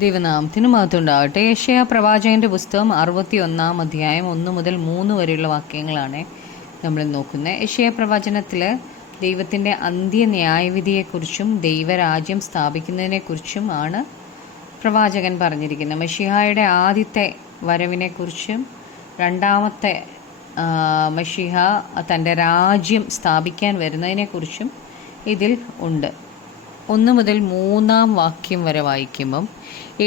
ദൈവനാമത്തിന് മഹത്വമുണ്ടാകട്ടെ. യെശയ്യാ പ്രവാചകന്റെ പുസ്തകം 61 അധ്യായം 1 മുതൽ 3 വരെയുള്ള വാക്യങ്ങളാണ് നമ്മൾ നോക്കുന്നത്. യെശയ്യാ പ്രവചനത്തിൽ ദൈവത്തിൻ്റെ അന്ത്യ ന്യായവിധിയെക്കുറിച്ചും ദൈവരാജ്യം സ്ഥാപിക്കുന്നതിനെക്കുറിച്ചും ആണ് പ്രവാചകൻ പറഞ്ഞിരിക്കുന്നത്. മശിഹായുടെ ആദ്യത്തെ വരവിനെക്കുറിച്ചും രണ്ടാമത്തെ മശിഹ തൻ്റെ രാജ്യം സ്ഥാപിക്കാൻ വരുന്നതിനെക്കുറിച്ചും ഇതിൽ ഉണ്ട്. 1 മുതൽ 3 വാക്യം വരെ വായിക്കുമ്പം,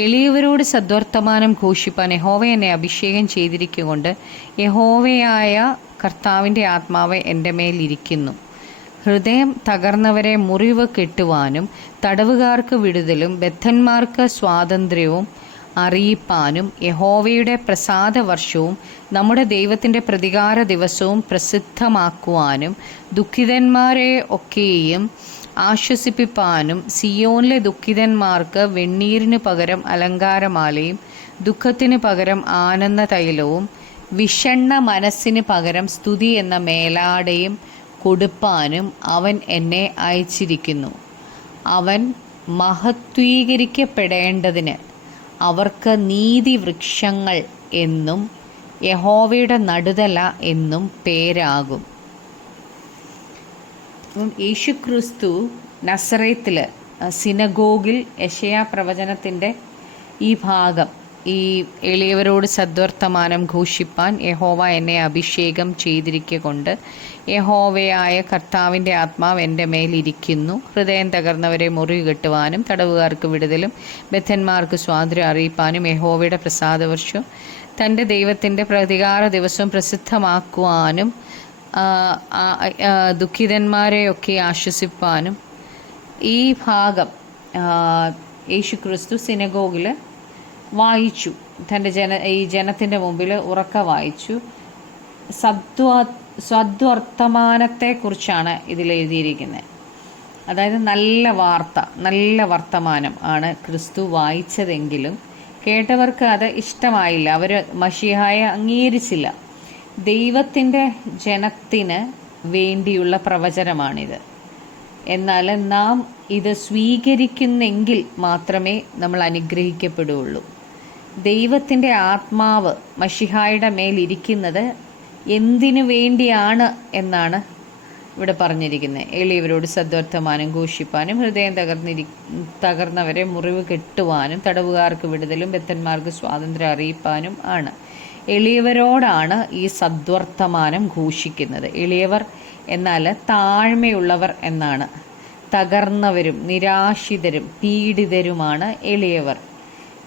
എളിയവരോട് സദ്വർത്തമാനം ഘോഷിപ്പാൻ യഹോവ എന്നെ അഭിഷേകം ചെയ്തിരിക്കുകൊണ്ട് യഹോവയായ കർത്താവിൻ്റെ ആത്മാവ് എൻ്റെ മേലിരിക്കുന്നു. ഹൃദയം തകർന്നവരെ മുറിവ് കെട്ടുവാനും തടവുകാർക്ക് വിടുതലും ബദ്ധന്മാർക്ക് സ്വാതന്ത്ര്യവും അറിയിപ്പാനും യഹോവയുടെ പ്രസാദ വർഷവും നമ്മുടെ ദൈവത്തിൻ്റെ പ്രതികാര ദിവസവും പ്രസിദ്ധമാക്കുവാനും ദുഃഖിതന്മാരെ ഒക്കെയും ആശ്വസിപ്പിപ്പാനും സിയോനിലെ ദുഃഖിതന്മാർക്ക് വെണ്ണീരിന് പകരം അലങ്കാരമാലയും ദുഃഖത്തിന് പകരം ആനന്ദ തൈലവും വിഷണ്ണ മനസ്സിന് പകരം സ്തുതി എന്ന മേലാടയും കൊടുപ്പാനും അവൻ എന്നെ അയച്ചിരിക്കുന്നു. അവൻ മഹത്വീകരിക്കപ്പെടേണ്ടതിന് അവർക്ക് നീതി വൃക്ഷങ്ങൾ എന്നും യഹോവയുടെ നടുതല എന്നും പേരാകും. യേശുക്രിസ്തു നസറേത്തിൽ സിനഗോഗിൽ യെശയ്യാ പ്രവചനത്തിൻ്റെ ഈ ഭാഗം, ഈ എളിയവരോട് സദ്വർത്തമാനം ഘോഷിപ്പാൻ യഹോവ എന്നെ അഭിഷേകം ചെയ്തിരിക്കൊണ്ട് യഹോവയായ കർത്താവിൻ്റെ ആത്മാവ് എൻ്റെ മേലിരിക്കുന്നു. ഹൃദയം തകർന്നവരെ മുറിവ് കെട്ടുവാനും തടവുകാർക്ക് വിടുതലും ബദ്ധന്മാർക്ക് സ്വാതന്ത്ര്യം അറിയിപ്പാനും യഹോവയുടെ പ്രസാദവർഷം തൻ്റെ ദൈവത്തിൻ്റെ പ്രതികാര ദിവസം പ്രസിദ്ധമാക്കുവാനും ദുഃഖിതന്മാരെയൊക്കെ ആശ്വസിപ്പാനും ഈ ഭാഗം യേശുക്രിസ്തു സിനഗോഗിൽ വായിച്ചു. തൻ്റെ ഈ ജനത്തിൻ്റെ മുമ്പിൽ ഉറക്ക വായിച്ചു. സദ്വർത്തമാനത്തെക്കുറിച്ചാണ് ഇതിൽ എഴുതിയിരിക്കുന്നത്. അതായത് നല്ല വർത്തമാനം ആണ് ക്രിസ്തു വായിച്ചതെങ്കിലും കേട്ടവർക്ക് അത് ഇഷ്ടമായില്ല. അവർ മശിഹായെ അംഗീകരിച്ചില്ല. ദൈവത്തിൻ്റെ ജനത്തിന് വേണ്ടിയുള്ള പ്രവചനമാണിത്. എന്നാൽ നാം ഇത് സ്വീകരിക്കുന്നെങ്കിൽ മാത്രമേ നമ്മൾ അനുഗ്രഹിക്കപ്പെടുകയുള്ളൂ. ദൈവത്തിൻ്റെ ആത്മാവ് മശിഹായുടെ മേലിരിക്കുന്നത് എന്തിനു വേണ്ടിയാണ് എന്നാണ് ഇവിടെ പറഞ്ഞിരിക്കുന്നത്. എളിയവരോട് സദ്വർത്തമാനം ഘോഷിപ്പാനും ഹൃദയം തകർന്നവരെ മുറിവ് കെട്ടുവാനും തടവുകാർക്ക് വിടുതലും ബദ്ധന്മാർക്ക് സ്വാതന്ത്ര്യം അറിയിപ്പാനും ആണ്. എളിയവരോടാണ് ഈ സദ്വർത്തമാനം ഘോഷിക്കുന്നത്. എളിയവർ എന്നാൽ താഴ്മയുള്ളവർ എന്നാണ്. തകർന്നവരും നിരാശിതരും പീഡിതരുമാണ് എളിയവർ.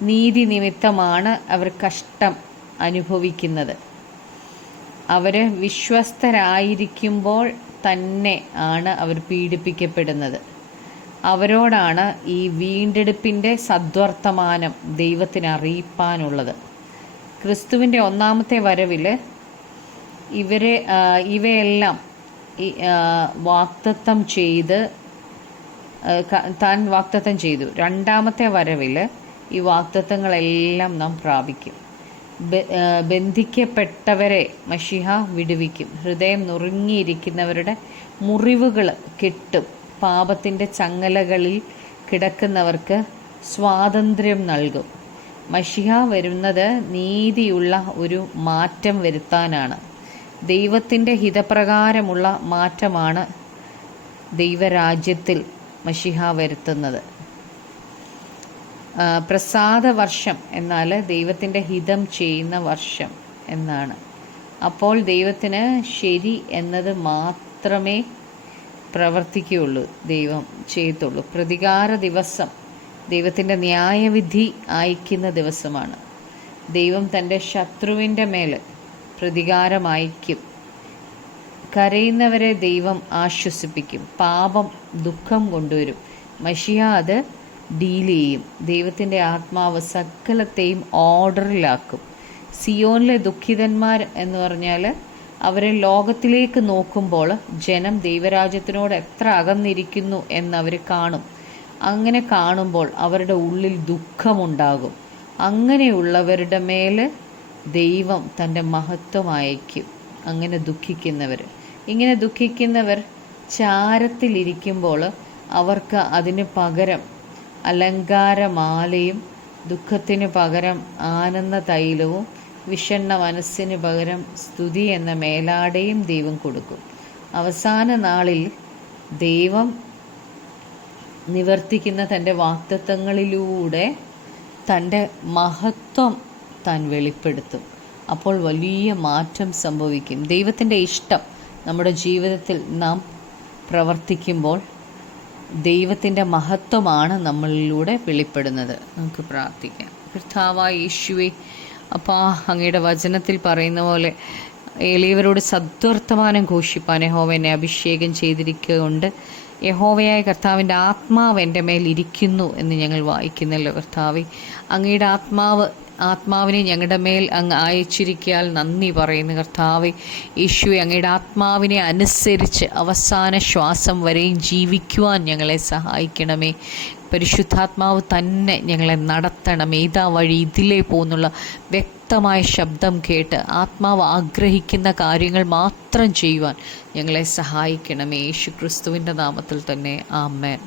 നീതി നിമിത്തമാണ് അവർ കഷ്ടം അനുഭവിക്കുന്നത്. അവർ വിശ്വസ്തരായിരിക്കുമ്പോൾ തന്നെ ആണ് അവർ പീഡിപ്പിക്കപ്പെടുന്നത്. അവരോടാണ് ഈ വീണ്ടെടുപ്പിൻ്റെ സദ്വർത്തമാനം ദൈവത്തിന് അറിയിപ്പാനുള്ളത്. ക്രിസ്തുവിൻ്റെ ഒന്നാമത്തെ വരവിൽ ഇവയെല്ലാം വാഗ്ദത്തം ചെയ്തു. രണ്ടാമത്തെ വരവിൽ ഈ വാഗ്ദത്തങ്ങളെല്ലാം നാം പ്രാപിക്കും. ബന്ധിക്കപ്പെട്ടവരെ മശിഹ വിടുവിക്കും. ഹൃദയം നുറുങ്ങിയിരിക്കുന്നവരുടെ മുറിവുകൾ കെട്ടും. പാപത്തിൻ്റെ ചങ്ങലകളിൽ കിടക്കുന്നവർക്ക് സ്വാതന്ത്ര്യം നൽകും. മശിഹ വരുന്നത് നീതിയുള്ള ഒരു മാറ്റം വരുത്താനാണ്. ദൈവത്തിൻ്റെ ഹിതപ്രകാരമുള്ള മാറ്റമാണ് ദൈവരാജ്യത്തിൽ മശിഹ വരുത്തുന്നത്. പ്രസാദ വർഷം എന്നാൽ ദൈവത്തിൻ്റെ ഹിതം ചെയ്യുന്ന വർഷം എന്നാണ്. അപ്പോൾ ദൈവത്തിന് ശരി എന്നത് മാത്രമേ പ്രവർത്തിക്കുകയുള്ളൂ, ദൈവം ചെയ്യത്തുള്ളൂ. പ്രതികാര ദിവസം ദൈവത്തിൻ്റെ ന്യായവിധി അയക്കുന്ന ദിവസമാണ്. ദൈവം തൻ്റെ ശത്രുവിൻ്റെ മേൽ പ്രതികാരം അയക്കും. കരയുന്നവരെ ദൈവം ആശ്വസിപ്പിക്കും. പാപം ദുഃഖം കൊണ്ടുവരും. മശിഹ അത് ഡീൽ ചെയ്യും. ദൈവത്തിൻ്റെ ആത്മാവ് സകലത്തെയും ഓർഡറിലാക്കും. സിയോനിലെ ദുഃഖിതന്മാർ എന്ന് പറഞ്ഞാൽ അവരെ ലോകത്തിലേക്ക് നോക്കുമ്പോൾ ജനം ദൈവരാജ്യത്തിനോട് എത്ര അകന്നിരിക്കുന്നു എന്നവർ കാണും. അങ്ങനെ കാണുമ്പോൾ അവരുടെ ഉള്ളിൽ ദുഃഖമുണ്ടാകും. അങ്ങനെയുള്ളവരുടെ മേൽ ദൈവം തൻ്റെ മഹത്വം അയക്കും. അങ്ങനെ ഇങ്ങനെ ദുഃഖിക്കുന്നവർ ചാരത്തിലിരിക്കുമ്പോൾ അവർക്ക് അതിന് പകരം അലങ്കാരമാലയും ദുഃഖത്തിന് പകരം ആനന്ദ തൈലവും വിഷണ്ണ മനസ്സിന് പകരം സ്തുതി എന്ന മേലാടയും ദൈവം കൊടുക്കും. അവസാന നാളിൽ ദൈവം നിവർത്തിക്കുന്ന തൻ്റെ വാഗ്ദത്തങ്ങളിലൂടെ തൻ്റെ മഹത്വം താൻ വെളിപ്പെടുത്തും. അപ്പോൾ വലിയ മാറ്റം സംഭവിക്കും. ദൈവത്തിൻ്റെ ഇഷ്ടം നമ്മുടെ ജീവിതത്തിൽ നാം പ്രവർത്തിക്കുമ്പോൾ ദൈവത്തിൻ്റെ മഹത്വമാണ് നമ്മളിലൂടെ വെളിപ്പെടുന്നത്. നമുക്ക് പ്രാർത്ഥിക്കാം. കർത്താവായ യേശുവേ, അപ്പാ, അങ്ങയുടെ വചനത്തിൽ പറയുന്ന പോലെ എളിയവരോട് സദ്വർത്തമാനം ഘോഷിപ്പാൻ യഹോവ എന്നെ അഭിഷേകം ചെയ്തിരിക്കുകൊണ്ട് യഹോവയായ കർത്താവിൻ്റെ ആത്മാവ് എൻ്റെ മേൽ ഇരിക്കുന്നു എന്ന് ഞങ്ങൾ വായിക്കുന്നല്ലോ. കർത്താവെ, അങ്ങയുടെ ആത്മാവിനെ ഞങ്ങളുടെ മേൽ അങ്ങ് അയച്ചിരിക്കാൽ നന്ദി പറയുന്നു. കർത്താവെ യേശുവെ, അങ്ങയുടെ ആത്മാവിനെ അനുസരിച്ച് അവസാന ശ്വാസം വരെയും ജീവിക്കുവാൻ ഞങ്ങളെ സഹായിക്കണമേ. പരിശുദ്ധാത്മാവ് തന്നെ ഞങ്ങളെ നടത്തണം. ഏതാ വഴി, ഇതിലേ പോകുന്നുള്ള വ്യക്തമായ ശബ്ദം കേട്ട് ആത്മാവ് ആഗ്രഹിക്കുന്ന കാര്യങ്ങൾ മാത്രം ചെയ്യുവാൻ ഞങ്ങളെ സഹായിക്കണമേ. യേശു ക്രിസ്തുവിൻ്റെ നാമത്തിൽ തന്നെ. ആമേൻ.